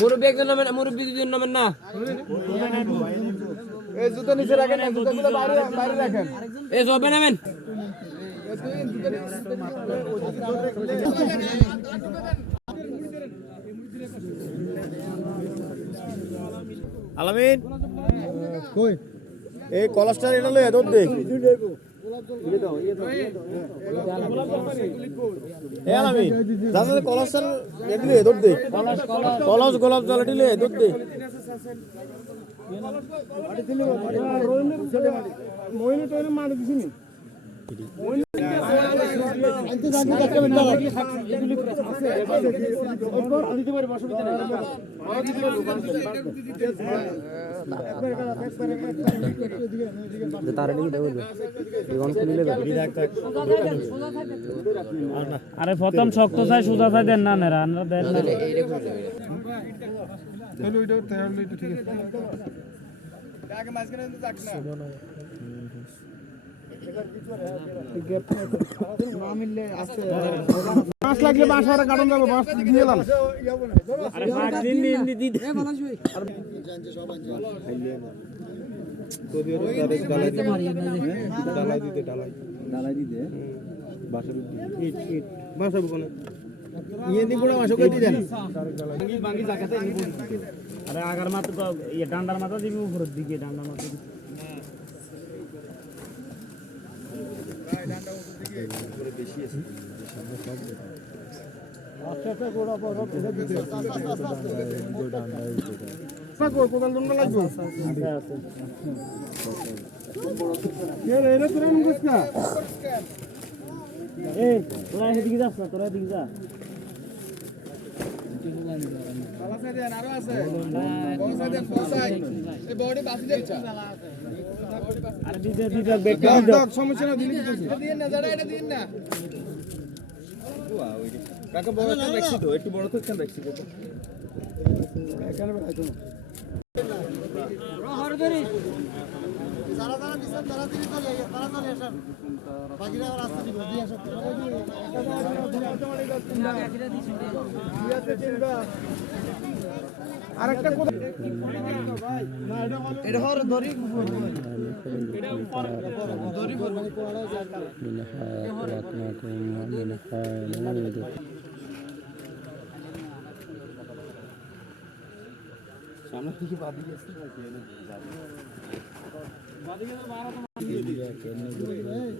মুরব্বী একজন নামেন, মুরব্বী দুজন নামেন না। এই জুতো নিচে রাখেন না, জুতোগুলো বাইরে রাখেন। এই সবে নামেন। আলামিন কই এই কলেস্ট্রল এটা লয়ে দুধ দে এ আলামিন দাদা কলেস্ট্রল এগুলো দুধ দে কলস গোলাপ জল এটি লয়ে দুধ দে মইনে তো মার দিছিনি আরে প্রথম শক্ত চাই সোজা চাই দেন না দেন না বাঁশ লাগলে বাঁশ হারা কাটন যাবে বাঁশ দিয়ে এলাম আরে পাঁচ দিন দিদি ডালাই দিতে বাসা কোন ইয়ে দি পুরো মাছ কই দেন বাঙ্গি জায়গাতে আরে আগার মাথা তো এই ডান্ডার মাথা দিবি উপরের দিকে ডান্ডার মাথা দিবি ডান্ডা উপর দিকে উপরে বেশি আছে আচ্ছা গোড়া বড় ফেলে দিতে কোদাল দন্ড লাগবে কে রে রে তোরা মুখস না এই তোরা এদিকে যাস না তোরা এদিকে যা পালাসে দেন আরো আছে বসা দেন বসাই এই বডি বাসি দেন আরে দিতে বেক দাও সমস্যা না দিন দিন না যারা এটা দিন না কাকা বড় একটা দেখছি তো একটু বড় তো একটা দেখছি তো এখানে বাড়াইতো রহর ধরি যারা যারা দিছেন তারা দিন চলে তারা চলে আসেন বাকিরা আর রাস্তা দিব দিয়ে আসেন আরেকটা কথা না এটা হর ধরি এটা ধরি সামনে থেকে বাদি গেছে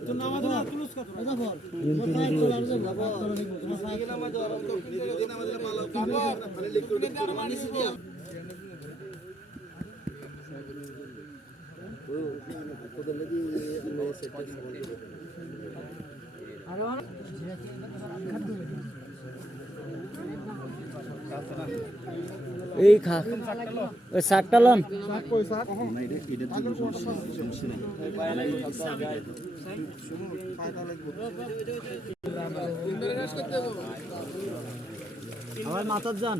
তো নামাজ না তুলুস কত এটা ফর নামাজ আরাম তো নামাজ মালা মানে লিকুইড মানি সিদিয়া ওদের লাগি সেট এই খা ওই শাকটা লন কই শাক না এটা দিকে সমস্যা নাই আমার মাথার যান